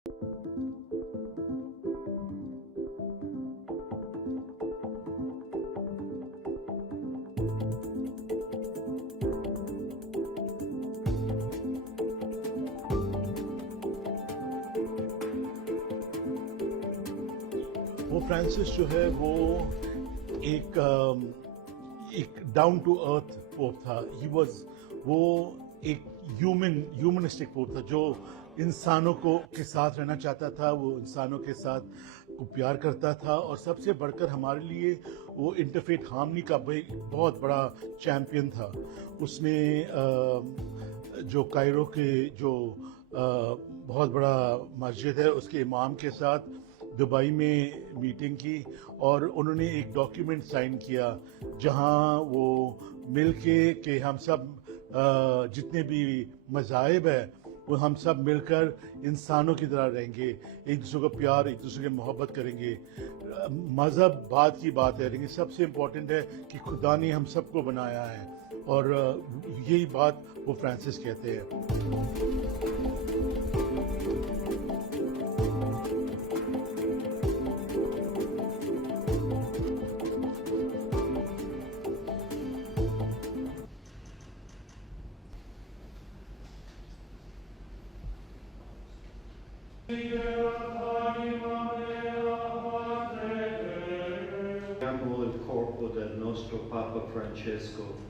वो फ्रांसिस जो है वो एक एक डाउन टू अर्थ पोप था। वो एक ह्यूमनिस्टिक पोप था जो इंसानों को के साथ रहना चाहता था। वो इंसानों के साथ को प्यार करता था और सबसे बढ़कर हमारे लिए वो इंटरफेथ हार्मनी का भी बहुत बड़ा चैंपियन था। उसने जो कायरो के जो बहुत बड़ा मस्जिद है उसके इमाम के साथ दुबई में मीटिंग की और उन्होंने एक डॉक्यूमेंट साइन किया जहां वो मिलके हम सब जितने भी मज़ाहिब है वो हम सब मिलकर इंसानों की तरह रहेंगे, एक दूसरे को प्यार, एक दूसरे की मोहब्बत करेंगे। मज़हब बाद की बात है, लेकिन सबसे इम्पोर्टेंट है कि खुदा ने हम सबको बनाया है और यही बात वो फ्रांसिस कहते हैं। Chiamo il corpo del nostro Papa Francesco